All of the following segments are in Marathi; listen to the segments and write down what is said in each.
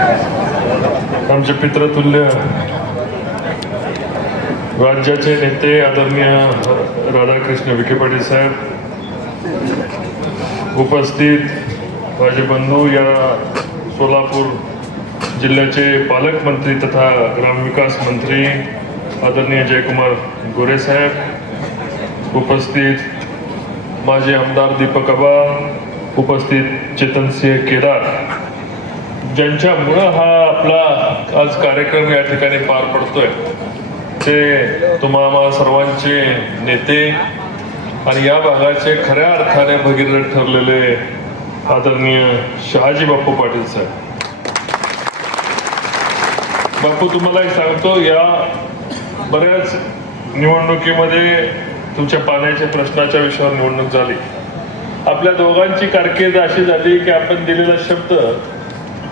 आमचे पित्रतुल्य राज्याचे नेते आदरणीय राधाकृष्ण विखे पाटील साहेब उपस्थित माझे बंधू या सोलापूर जिल्ह्याचे पालकमंत्री तथा ग्रामविकास मंत्री आदरणीय जयकुमार गोरे साहेब उपस्थित माजी आमदार दीपक आबा उपस्थित चेतनसिंह केदार ज्यांच्यामुळं हा आपला आज कार्यक्रम या ठिकाणी पार पडतोय. ते तुम्हाला सर्वांचे नेते आणि या भागाचे खऱ्या अर्थाने भगीरथ ठरलेले आदरणीय शहाजी बापू पाटील साहेब. बापू तुम्हाला एक सांगतो या बऱ्याच निवडणुकीमध्ये तुमच्या पाण्याच्या प्रश्नाच्या विषयावर निवडणूक झाली. आपल्या दोघांची कारकीर्द अशी झाली की आपण दिलेला शब्द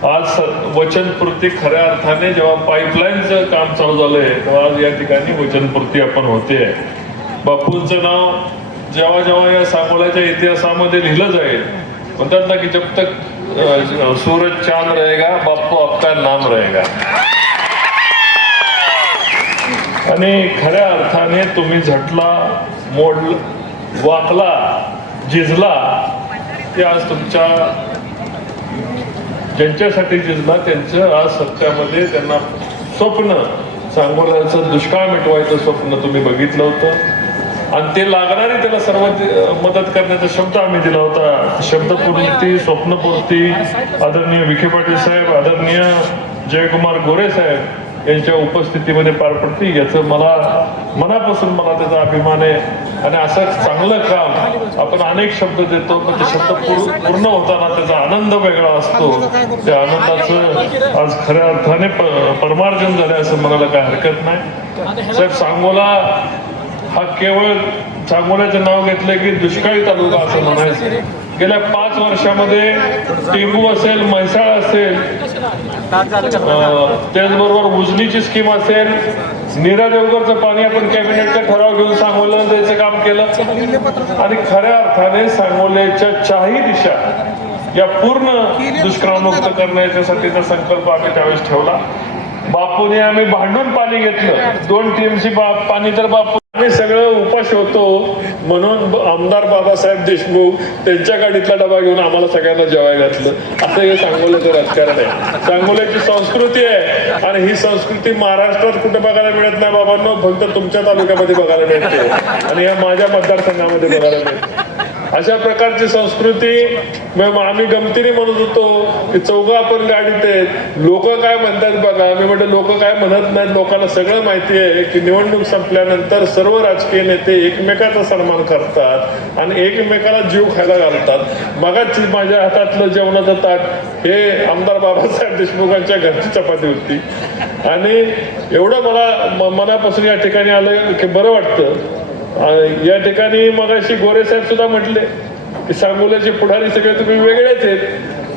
आज स- वचनपूर्ती खऱ्या अर्थाने जेव्हा पाईपलाईनचं काम चालू झालंय तेव्हा आज या ठिकाणी वचनपूर्ती आपण होते. बापूंचं नाव जेव्हा जेव्हा या सांगोल्याच्या इतिहासामध्ये लिहिलं जाईल म्हणतात ना की जब तक सूरज चांद रहेगा बापू आपका नाम रहेगा. आणि खऱ्या अर्थाने तुम्ही झटला मोड वाकला झिजला ते आज तुमच्या ज्यांच्यासाठी झिजला त्यांचं आज सत्यामध्ये त्यांना स्वप्न सांगोल्याचं दुष्काळ मिटवायचं स्वप्न तुम्ही बघितलं होतं. आणि ते लागणारी त्याला सर्व मदत करण्याचा शब्द आम्ही दिला होता. शब्दपूर्ती स्वप्नपूर्ती आदरणीय विखे पाटील साहेब आदरणीय जयकुमार गोरे साहेब यांच्या उपस्थितीमध्ये पार पडते. याचं मला मनापासून मला त्याचा अभिमान आहे. आणि असं चांगलं काम आपण अनेक शब्द देतो पण ते शब्द पूर्ण पूर्ण होताना त्याचा आनंद वेगळा असतो. त्या आनंदाचं आज खऱ्या अर्थाने परमार्जन झालं असं म्हणायला काही हरकत नाही. साहेब सांगोला हा केवळ सांगोल्याचं नाव घेतलं की दुष्काळी तालुका असं म्हणायचं. गेल्या पाच वर्षामध्ये टेंबू असेल म्हैसाळ असेल त्याचबरोबर उजनीची स्कीम असेल नीरा देवकरचं पाणी आपण कॅबिनेटचा ठराव घेऊन सांगोल्याला द्यायचं काम केलं. आणि खऱ्या अर्थाने सांगोल्याच्या चाही दिशा या पूर्ण दुष्काळमुक्त करण्याच्यासाठीचा संकल्प आम्ही त्यावेळेस ठेवला. बापूने आम्ही भांडून पाणी घेतलं. दोन टीएमसी पाणी तर बापू आम्ही सगळं उपाश होतो म्हणून आमदार बाबासाहेब देशमुख त्यांच्या गाडीतला डबा घेऊन आम्हाला सगळ्यांना जेवाय घातलं. असं हे सांगोल्याचं राजकारण आहे. सांगोल्याची संस्कृती आहे. आणि ही संस्कृती महाराष्ट्रात कुठे बघायला मिळत नाही बाबांनो फक्त तुमच्या तालुक्यामध्ये बघायला मिळते. आणि या माझ्या मतदारसंघामध्ये बघायला मिळते. अशा प्रकारची संस्कृती मग आम्ही गमतीने म्हणत होतो की चौघं आपण गाडीत आहेत. लोक काय म्हणतात बघा मी म्हटलं लोक काय म्हणत नाहीत. लोकांना सगळं माहिती आहे की निवडणूक संपल्यानंतर सर्व राजकीय नेते एकमेकाचा सन्मान करतात आणि एकमेकाला जीव खायला घालतात. मगाच माझ्या हातातलं जेवणाचं ताट हे आमदार बाबासाहेब देशमुखांच्या घरची चपाती होती. आणि एवढं मला म- मनापासून या ठिकाणी आलं की बरं वाटतं. या ठिकाणी मगाशी गोरे साहेब सुद्धा म्हटले की सांगोल्याचे पुढारी सगळे तुम्ही वेगळेच आहेत.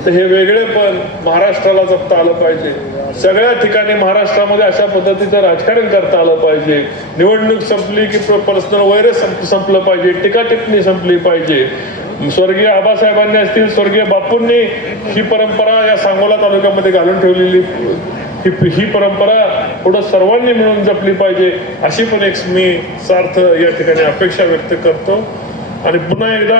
तर हे वेगळे पण महाराष्ट्राला जपता आलं पाहिजे. सगळ्या ठिकाणी महाराष्ट्रामध्ये अशा पद्धतीचं राजकारण करता आलं पाहिजे. निवडणूक संपली की पर्सनल वैर संप संपलं पाहिजे. टीका टिप्पणी संपली पाहिजे. स्वर्गीय आबासाहेबांनी असतील स्वर्गीय बापूंनी ही परंपरा या सांगोला तालुक्यामध्ये घालून ठेवलेली. ही ही परंपरा पुढं सर्वांनी मिळून जपली पाहिजे अशी पण एक मी सार्थ या ठिकाणी अपेक्षा व्यक्त करतो. आणि पुन्हा एकदा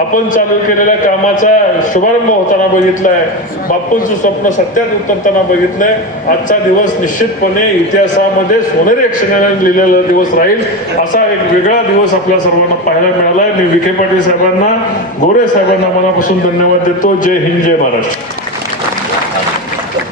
आपण चालू केलेल्या कामाचा शुभारंभ होताना बघितलाय. बापूंचं स्वप्न सत्यात उतरताना बघितलंय. आजचा दिवस निश्चितपणे इतिहासामध्ये सोनेरी अक्षराने लिहिलेला दिवस राहील असा एक वेगळा दिवस आपल्या सर्वांना पाहायला मिळालाय. मी विखे पाटील साहेबांना गोरे साहेबांना मनापासून धन्यवाद देतो. जय हिंद जय महाराष्ट्र.